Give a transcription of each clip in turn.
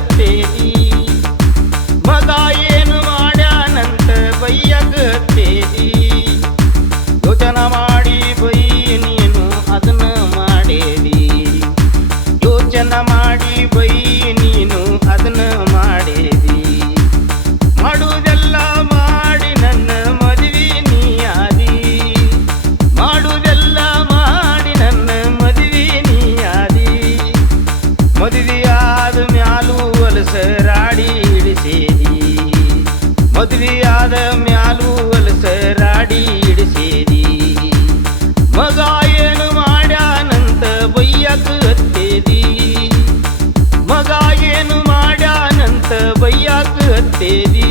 ಹತ್ತೇದಿ ಮಗ ಏನು ಮಾಡ್ಯಾನಂತ ಬೈಯಕ ಹತ್ತೇದಿ ಯೋಚನೆ ಮಾಡಿ ಬೈ ನೀನು ಅದನ್ನ ಮಾಡೇದಿ ಯೋಚನೆ ಮಾಡಿ ಬೈ ನೀನು ಅದನ್ನ ಮಾಡೇದಿ ಮಾಡುವುದೆಲ್ಲ ಮಾಡಿ ನನ್ನ ಮದುವೆ ನೀಯಾದಿ ಮಾಡುವುದೆಲ್ಲ ಮಾಡಿ ನನ್ನ ಮದುವೆ ನೀಯಾದಿ ಮದುವೆಯಾದ ಮ್ಯಾಲೂ ವಲಸರಾಡಿ ಹಿಡಿಸೇದಿ ಮದುವೆಯಾದ ಮ್ಯಾಲೂ ವಲಸರಾಡಿ ಹಿಡಿಸೇದಿ ಮಗ ಏನು ಮಾಡ್ಯಾನಂತ ಬೈಯಕ ಹತ್ತೇದಿ ಮಗ ಏನು ಮಾಡ್ಯಾನಂತ ಬೈಯಕ ಹತ್ತೇದಿ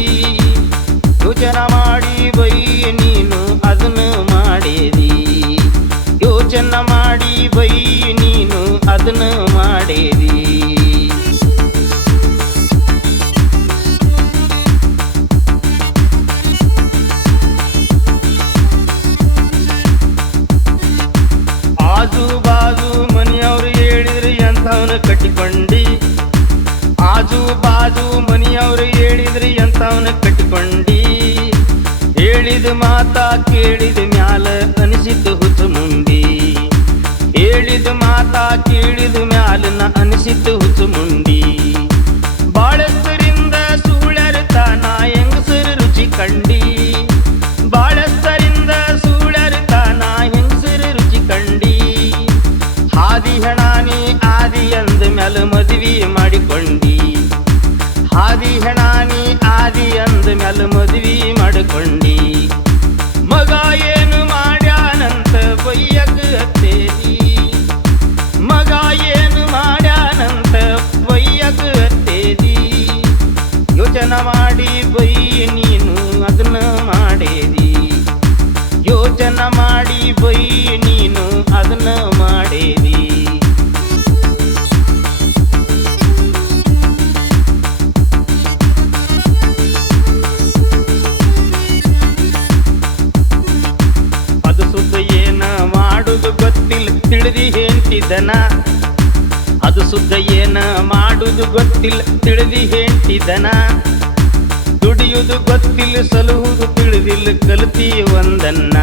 ಯೋಚನೆ ಮಾಡಿ ಬೈ ನೀನು ಅದನ್ನು ಮಾಡೇದಿ ಯೋಚನೆ ಮಾಡಿ ಬೈ ನೀನು ಅದನ್ನು ಮಾಡೇದಿ ಆಜು ಬಾಜು ಮನೆಯವರು ಹೇಳಿದ್ರೆ ಎಂಥವನ್ನ ಕಟ್ಟಿಕೊಂಡಿ ಆಜು ಬಾಜು ಮನೆಯವರು ಹೇಳಿದ್ರೆ ಎಂಥವನ್ನ ಕಟ್ಟಿಕೊಂಡಿ ಹೇಳಿದ ಮಾತಾ ಕೇಳಿದ ಮ್ಯಾಲ ಅನಿಸಿತು ಹುಚ್ಚು ಮುಂಡಿ ಹೇಳಿದ ಮಾತಾ ಕೇಳಿದ ಮ್ಯಾಲನ ಅನಿಸಿತು ಹುಚ್ಚು ಮುಂಡಿ ಬಾಳಸ್ತರಿಂದ ಸುಳ್ಯರ್ತಾನ ಹೆಂಗಸರು ರುಚಿ ಕಂಡಿ ಬಾಳಸ್ತರಿಂದ ಸುಳ್ಯರ್ತಾನ ಹೆಂಗಸರು ರುಚಿ ಕಂಡಿ ಹಾದಿ ಹೆಣಾನಿ ಆದಿ ಅಂದ ಮ್ಯಾಲ ಮದುವೆ ಮಾಡಿಕೊಂಡಿ ಹಾದಿ ಹೆಣಾನಿ ಆದಿ ಅಂದ ಮ್ಯಾಲ ಮದುವೆ ಮಾಡಿಕೊಂಡಿ ಮಗ ಏನು ಮಾಡ್ಯಾನಂತ ಬೈಯಕ ಹತ್ತೇದಿ ಮಗ ಏನು ಮಾಡ್ಯಾನಂತ ಬೈಯಕ ಹತ್ತೇದಿ ಯೋಚನೆ ಮಾಡಿ ಬೈ ನೀನು ಅದನ್ನ ಮಾಡೇದಿ ಯೋಚನೆ ಮಾಡಿ ಬೈ ನೀನು ಅದನ್ನ ಮಾಡೇದಿ ಅದು ಸುದ್ದ ಏನ ಮಾಡುದು ಗೊತ್ತಿಲ್ಲ ತಿಳಿದಿ ಹೆಂಟಿದನ ಅದು ಸುದ್ದ ಏನ ಮಾಡುದು ಗೊತ್ತಿಲ್ಲ ತಿಳಿದಿ ಹೆಂಟಿದನ ದುಡಿಯುವುದು ಗೊತ್ತಿಲ್ಲ ಸಲುಹುದು ತಿಳಿದಿಲ್ಲ ಕಲಿತಿ ಒಂದನ್ನ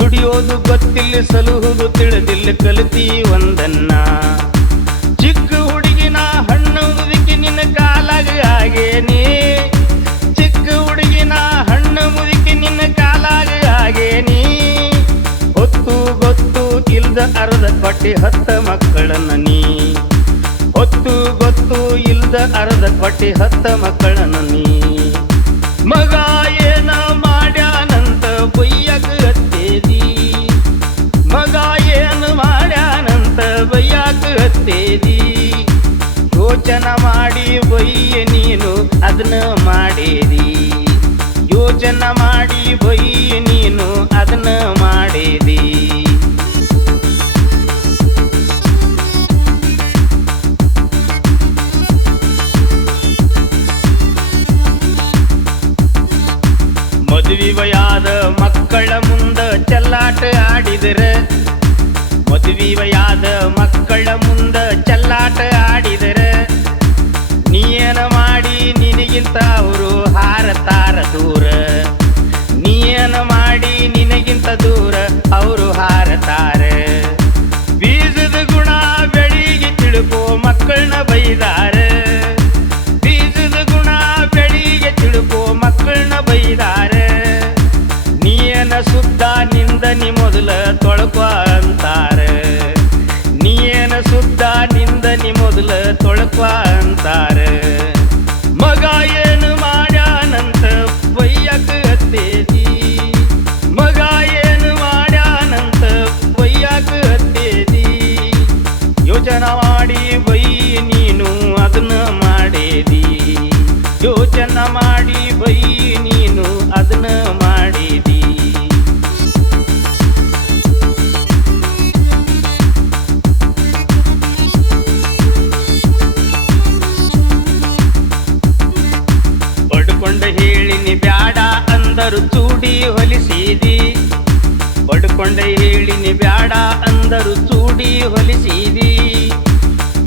ದುಡಿಯೋದು ಗೊತ್ತಿಲ್ಲ ಸಲುಹುದು ತಿಳಿದಿಲ್ಲ ಕಲಿತಿ ಒಂದನ್ನ ಚಿಕ್ಕ ಹುಡುಗಿನ ಹಣ್ಣು ಮುದುಕಿ ನಿನ್ನ ಕಾಲಾಗ ಆಗೇನಿ ಚಿಕ್ಕ ಹುಡುಗಿನ ಹಣ್ಣು ಮುದುಕಿ ನಿನ್ನ ಕಾಲಾಗ ಆಗೇನಿ ಹೊತ್ತು ಗೊತ್ತು ಇಲ್ದ ಅರ್ಧ ಕೊಟ್ಟಿ 10 ಮಕ್ಕಳನ್ನ ನೀ ಹೊತ್ತು ಗೊತ್ತು ಇಲ್ದ ಅರ್ಧ ಕೊಟ್ಟಿ 10 ಮಕ್ಕಳನ್ನ ನೀ ಮಗ ಏನ ಮಾಡ್ಯಾನಂತ ಬೈಯಕ ಹತ್ತೇದಿ ಮಗ ಏನು ಮಾಡ್ಯಾನಂತ ಬೈಯಕ ಹತ್ತೇದಿ ಯೋಚನೆ ಮಾಡಿ ಬೈ ನೀನು ಅದನ್ನ ಮಾಡೇದಿ ಯೋಚನೆ ಮಾಡಿ ಬೈ ನೀನು ಅದನ್ನ ಮಾಡೇದಿ ಮದುವೆಯಾದ ಮಕ್ಕಳ ಮುಂದ ಚೆಲ್ಲಾಟ ಆಡಿದರೆ ಮದುವೆಯಾದ ಮಕ್ಕಳ ಮುಂದ ಚೆಲ್ಲಾಟ ಆಡಿದರೆ ನೀಯೇನ ಮಾಡಿ ನಿನಗಿಂತ ಅವರು ಹಾರತಾರ ದೂರ ನೀಯೇನ ಮಾಡಿ ನಿನಗಿಂತ ದೂರ ಅವರು ಹಾರತಾರೆ ಬೀಜದ ಗುಣ ಬೆಳಿಗ್ಗೆ ತಿಳುಕೋ ಮಕ್ಕಳನ್ನ ಬೈದಾರೆ ಬೀಜದ ಗುಣ ಬೆಳಿಗ್ಗೆ ತಿಳುಕೋ ಮಕ್ಕಳನ್ನ ಬೈದಾರೆ ನೀಯೇನ ಸುದ್ದ ನಿಂದನಿ ಮೊದಲ ತೊಳಕೋ ಅಂತಾರೆ ನೀಯೇನ ಸುದ್ದ ನಿಂದನಿ ಮೊದಲ ತೊಳಕೋ ಅಂತಾರೆ ಮಗ ಏನು ಮಾಡ್ಯಾನಂತ ಬೈಯಕ ಹತ್ತೇದಿ ಮಗ ಏನು ಮಾಡ್ಯಾನಂತ ಬೈಯಕ ಹತ್ತೇದಿ ಯೋಚನೆ ಮಾಡಿ ಬೈ ನೀನು ಅದನ್ನ ಮಾಡೇದಿ ಯೋಚನೆ ಮಾಡಿ ಬೈ ನೀನು ಅದನ್ನ ಮಾಡೇದಿ ಬಡ್ಕೊಂಡ ಹೇಳಿನಿ ಬ್ಯಾಡ ಅಂದರು ಚೂಡಿ ಹೊಲಿಸಿದಿ ಬಡ್ಕೊಂಡ ಹೇಳಿನಿ ಬ್ಯಾಡ ಅಂದರು ಚೂಡಿ ಹೊಲಿಸಿದಿ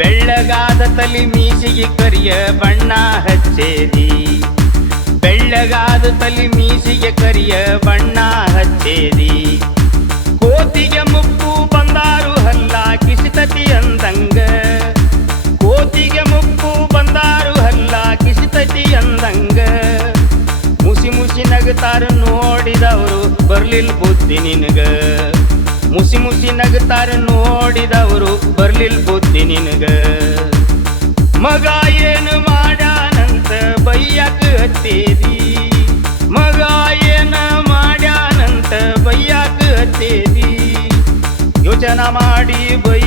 ಬೆಳ್ಳಗಾದ ತಲಿ ಮೀಸಿಗೆ ಕರಿಯ ಬಣ್ಣ ಹಚ್ಚೇದಿ ಬೆಳ್ಳಗಾದ ತಲಿ ಮೀಸಿಗೆ ಕರಿಯ ಬಣ್ಣ ಹಚ್ಚೇದಿ ಕೋತಿಗೆ ಮುಪ್ಪು ಬಂದಾರು ಹಲ್ಲ ಕಿಸಿತತಿ ಅಂದಂಗ ಕೋತಿಗೆ ಮುಪ್ಪು ಬಂದಾರು ಹಲ್ಲ ಕಿಸಿತತಿ ಅಂದಂಗ ಮುಸಿ ಮುಸಿ ನಗತಾರ ನೋಡಿದವರು ಬರ್ಲಿಲ್ ಬುದ್ಧಿ ನಿನಗ ಮುಸಿ ಮುಸಿ ನಗತಾರ ನೋಡಿದವರು ಬರ್ಲಿಲ್ ಬುದ್ಧಿ ನಿನಗ ಮಗ ಏನು ಮಾಡ್ಯಾನಂತ ಬೈಯಾಕ ಹತ್ತೇದಿ ಮಗ ಏನ ಮಾಡ್ಯಾನಂತ ಬೈಯಾಕ ಹತ್ತೇದಿ ಯೋಚನೆ ಮಾಡಿ ಬೈ